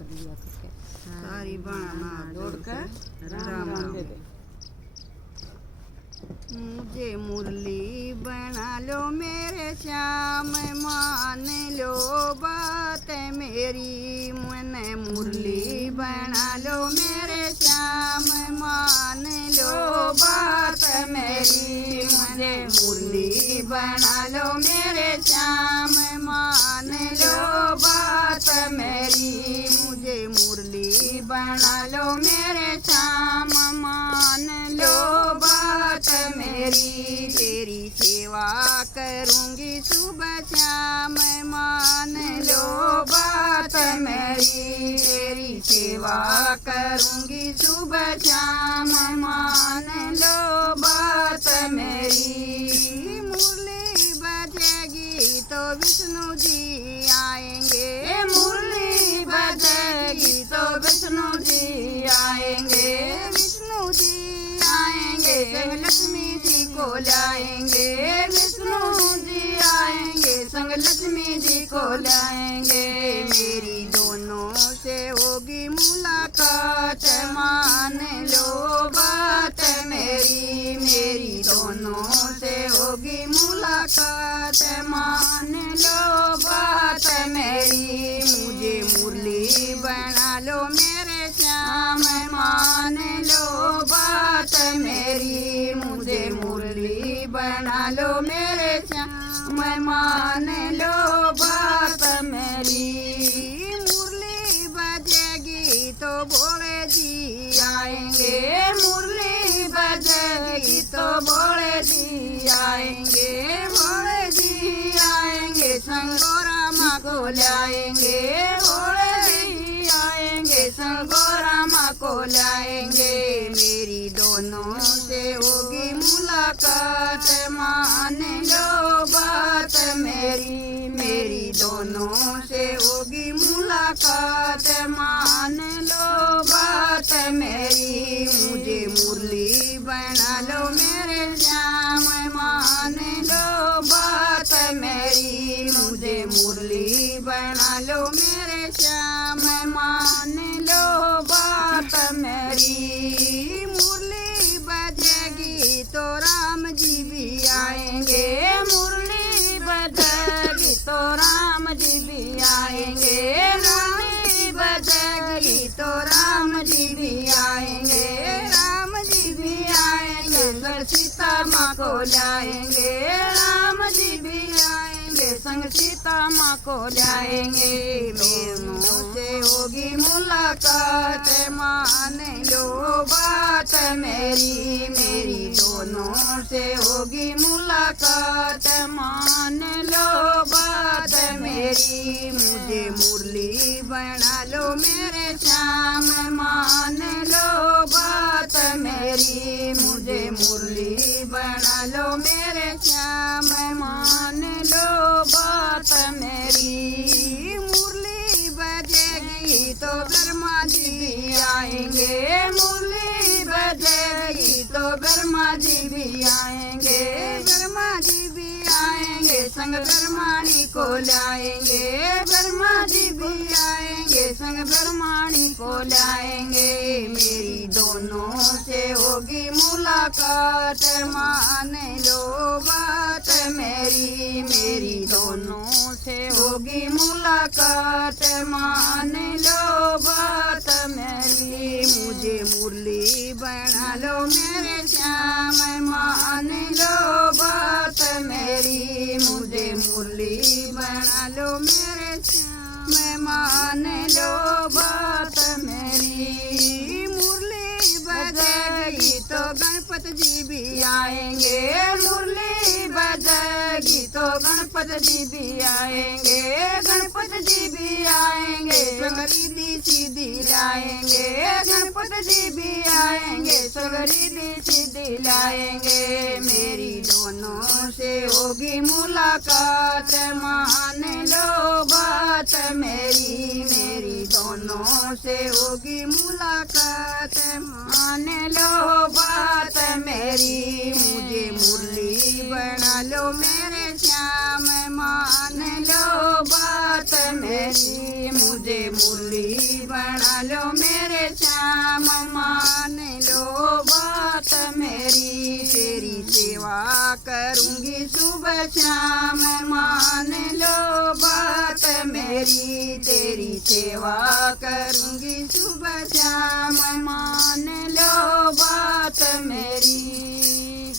सारी बना जोड़ कर राम राम दे दे। मुझे मुरली बना लो मेरे श्याम, मान लो बात मेरी। मैंने मुरली बना लो मेरे श्याम, मान लो बात मेरी। मुझे मुरली बना लो मेरे श्याम, मान लो बात मेरी। मुझे मुरली बना लो मेरे श्याम, मान लो बात मेरी। तेरी सेवा करूँगी सुबह शाम, मान लो बात मेरी। तेरी सेवा करूँगी सुबह शाम, मान लो बात मेरी। मुरली बजेगी तो विष्णु जी आएंगे, मुरली बजेगी तो विष्णु जी आएंगे। विष्णु जी आएंगे संग लक्ष्मी जी को लाएंगे। विष्णु जी आएंगे संग लक्ष्मी जी को लाएंगे। मेरी दोनों से होगी मुलाकात, मान लो बात मेरी। मेरी दोनों से होगी मुलाकात, मान लो बात मेरी। मुझे मुरली बना लो मेरे श्याम, मान लो बात मेरी। मुझे मुरली बना लो मेरे श्याम, मान लो बात मेरी। मुरली बजेगी तो भोले जी आएंगे, मुरली बजेगी तो भोले जी आएंगे। भोले जी आएंगे संगो रामा को लाएंगे। भोले जी आएंगे संगो रामा को लाएंगे। मेरी दोनों से होगी मुलाकात, मान लो बात मेरी। मेरी दोनों से होगी मुलाकात, मान लो बात मेरी। मुझे मुरली बना लो मेरे श्याम, मान लो बात मेरी। मुझे मुरली बना लो मेरे श्याम, मान लो बात मेरी। मुरली बजेगी तो राम जी भी आएंगे। मुरली बजेगी तो राम जी भी आएंगे। मुरली बजेगी तो राम जी भी आएंगे। राम जी भी आएंगे संग सीता माँ को लाएंगे। राम जी भी आएंगे संग सीता माँ को लाएंगे। मेरों से होगी मुलाकात, मान लो बात मेरी। मेरी दोनों से होगी मुलाकात, मान लो बात मेरी। मुझे मुरली बना लो मेरे श्याम, मान लो बात मेरी। मुझे मुरली बना लो मेरे श्याम, मान लो बात मेरी। मुरली बजेगी तो ब्रह्मा जी भी आएंगे। मुरली बजेगी तो ब्रह्मा जी भी आएंगे। ब्रह्मा जी भी आएंगे संग ब्रह्माणी को लाएंगे। ब्रह्मा जी भी आएंगे संग ब्रह्माणी को लाएंगे। मेरी दोनों से होगी मुलाकात, मान लो बात मेरी। मेरी दोनों से होगी मुलाकात, मान लो बात मेरी। मुझे मुरली बना लो मेरे श्याम, मान लो बात मेरी। मुझे मुरली बना लो मेरे श्याम, मान लो बात मेरी। मुरली बजेगी तो गणपति जी भी आएंगे। मुरली बजेगी तो गणपति जी भी आएंगे। गणपति जी भी आएंगे संगरी दी सीधी लाएंगे। गणपति जी भी आएंगे संगरी दी सीधी लाएंगे। मेरी दोनों से होगी मुलाकात, मान लो बात मेरी। मेरी दोनों से होगी मुलाकात, मान लो बात मेरी। मुझे मुरली बना लो मेरे श्याम, मान लो बात मेरी। मुझे मुरली तेरी सेवा करूँगी सुबह शाम, मान लो बात मेरी, तेरी सेवा करूँगी सुबह शाम, मान लो बात मेरी।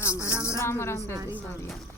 राम राम राम राम।